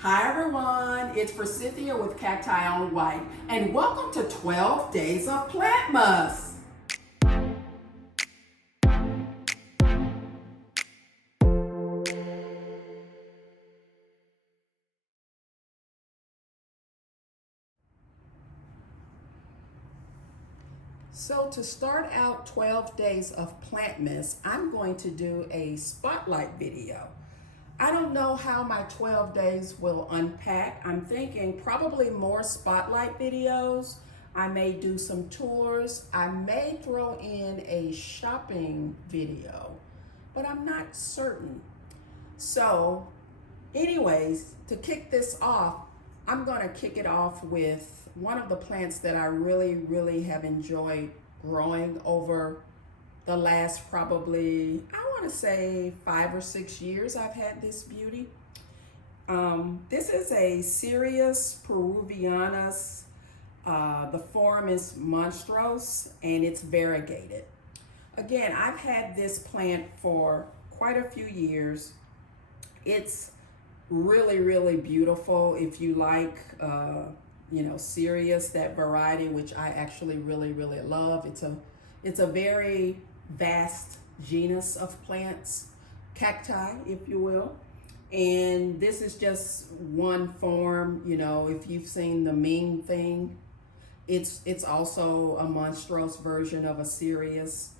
Hi everyone, it's Cynthia with CactiOnWhite, and welcome to 12 Days of Plantmas. So to start out 12 Days of Plantmas, I'm going to do a spotlight video. I don't know how my 12 days will unpack. I'm thinking probably more spotlight videos. I may do some tours. I may throw in a shopping video, but I'm not certain. So anyways, to kick this off, I'm gonna kick it off with one of the plants that I really have enjoyed growing over the last probably, I want to say 5 or 6 years I've had this beauty. This is a Cereus peruvianus, the form is Monstrose, and it's variegated. Again, I've had this plant for quite a few years. It's really beautiful. If you like, Cereus, that variety, which I actually really love. It's a very vast genus of plants, cacti, if you will. And this is just one form. If you've seen the Ming thing, it's also a monstrose version of a Cereus.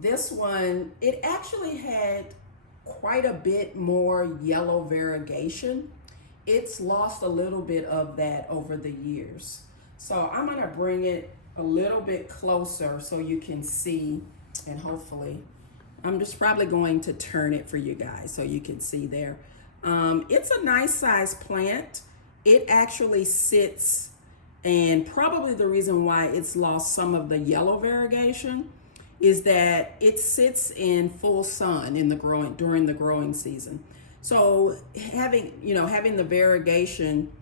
This one, it actually had quite a bit more yellow variegation. It's lost a little bit of that over the years. So I'm gonna bring it a little bit closer so you can see, and hopefully, I'm just probably going to turn it for you guys so you can see there. It's a nice size plant. It actually sits, and probably the reason why it's lost some of the yellow variegation is that it sits in full sun in during the growing season. So having the variegation,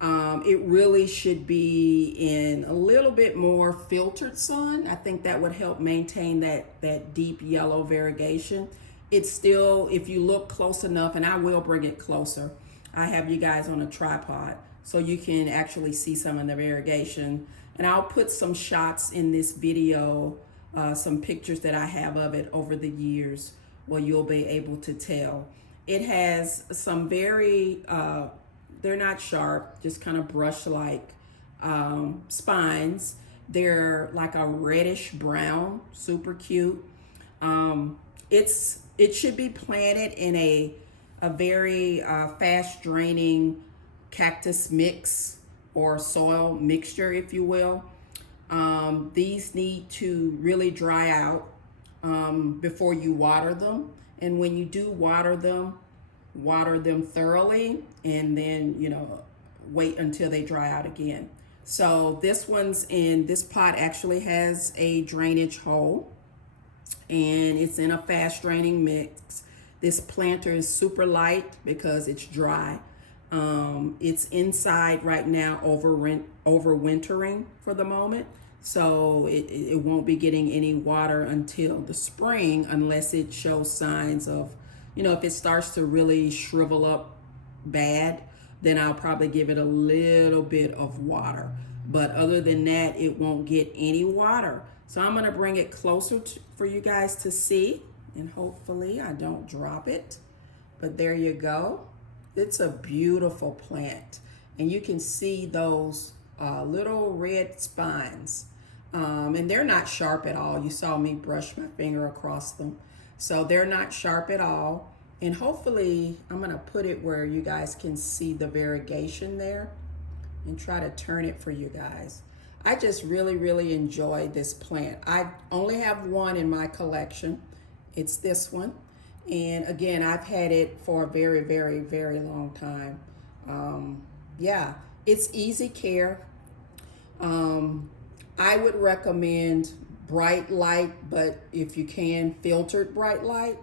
it really should be in a little bit more filtered sun. I think that would help maintain that deep yellow variegation. It's still, if you look close enough, and I will bring it closer, I have you guys on a tripod so you can actually see some of the variegation. And I'll put some shots in this video, some pictures that I have of it over the years where you'll be able to tell. It has some very, they're not sharp, just kind of brush-like spines. They're like a reddish brown, super cute. It should be planted in a very fast draining cactus mix or soil mixture, if you will. These need to really dry out before you water them. And when you do water them thoroughly, and then, wait until they dry out again. So this pot actually has a drainage hole, and it's in a fast draining mix. This planter is super light because it's dry. It's inside right now overwintering for the moment. So it won't be getting any water until the spring, unless it shows signs of, if it starts to really shrivel up bad, then I'll probably give it a little bit of water. But other than that, it won't get any water. So I'm gonna bring it closer for you guys to see, and hopefully I don't drop it. But there you go. It's a beautiful plant. And you can see those little red spines. And they're not sharp at all. You saw me brush my finger across them. So they're not sharp at all. And hopefully I'm gonna put it where you guys can see the variegation there and try to turn it for you guys. I just really enjoy this plant. I only have one in my collection. It's this one. And again, I've had it for a very long time. Yeah, it's easy care. I would recommend bright light, but if you can, filtered bright light.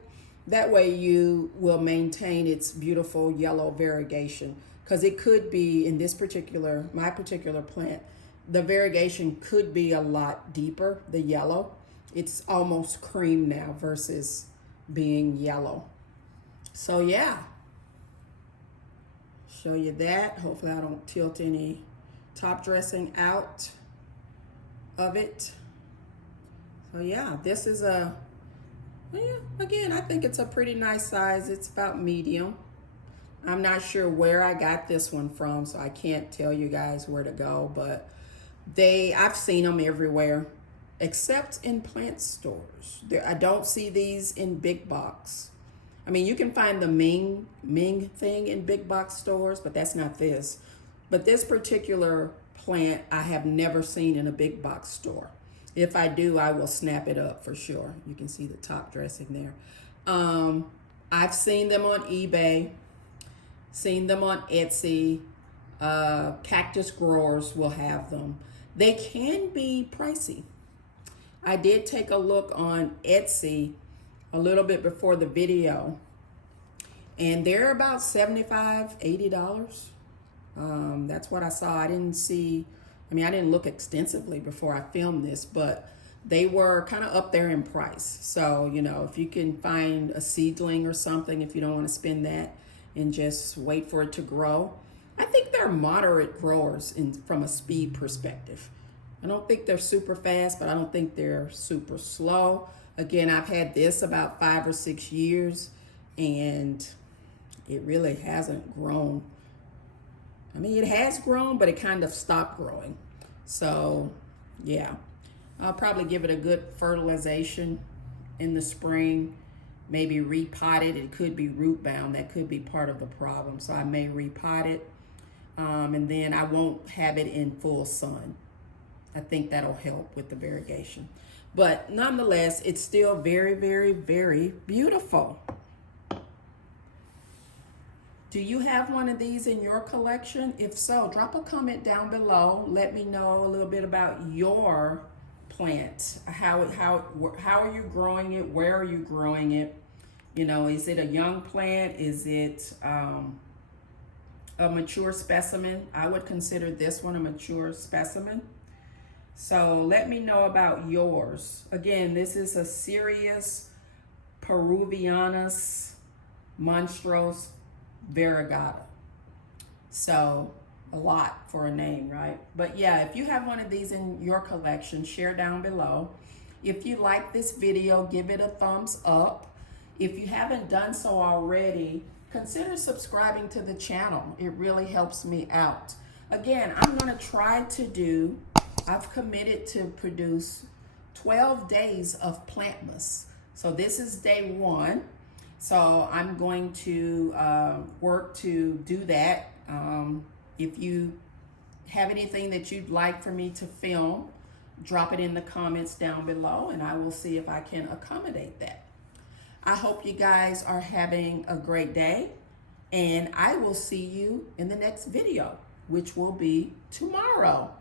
That way you will maintain its beautiful yellow variegation. Because it could be, in my particular plant, the variegation could be a lot deeper, the yellow. It's almost cream now versus being yellow. So yeah. Show you that. Hopefully I don't tilt any top dressing out of it. So yeah, this is a, yeah, again, I think it's a pretty nice size. It's about medium. I'm not sure where I got this one from, so I can't tell you guys where to go, but I've seen them everywhere except in plant stores. I don't see these in big box. I mean, you can find the Ming thing in big box stores, but that's not this. But this particular plant I have never seen in a big box store. If I do, I will snap it up for sure. You can see the top dressing there. I've seen them on eBay, seen them on Etsy. Cactus growers will have them. They can be pricey. I did take a look on Etsy a little bit before the video, and they're about $75, $80. That's what I saw. I didn't see, I mean, I didn't look extensively before I filmed this, but they were kind of up there in price. So, you know, if you can find a seedling or something, if you don't want to spend that and just wait for it to grow, I think they're moderate growers from a speed perspective. I don't think they're super fast, but I don't think they're super slow. Again, I've had this about 5 or 6 years, and it really hasn't grown. I mean, it has grown, but it kind of stopped growing. So, yeah, I'll probably give it a good fertilization in the spring, maybe repot it. It could be root bound. That could be part of the problem. So I may repot it, and then I won't have it in full sun. I think that'll help with the variegation. But nonetheless, it's still very, very, very beautiful. Do you have one of these in your collection? If so, drop a comment down below. Let me know a little bit about your plant. How are you growing it? Where are you growing it? You know, is it a young plant? Is it a mature specimen? I would consider this one a mature specimen. So let me know about yours. Again, this is a Cereus peruvianus Monstrose Variegated. So a lot for a name, right? But yeah, if you have one of these in your collection, share down below. If you like this video, give it a thumbs up. If you haven't done so already, consider subscribing to the channel. It really helps me out. Again, I'm gonna try to do, I've committed to produce 12 days of Plantmas. So this is day 1. So I'm going to work to do that. If you have anything that you'd like for me to film, drop it in the comments down below, and I will see if I can accommodate that. I hope you guys are having a great day, and I will see you in the next video, which will be tomorrow.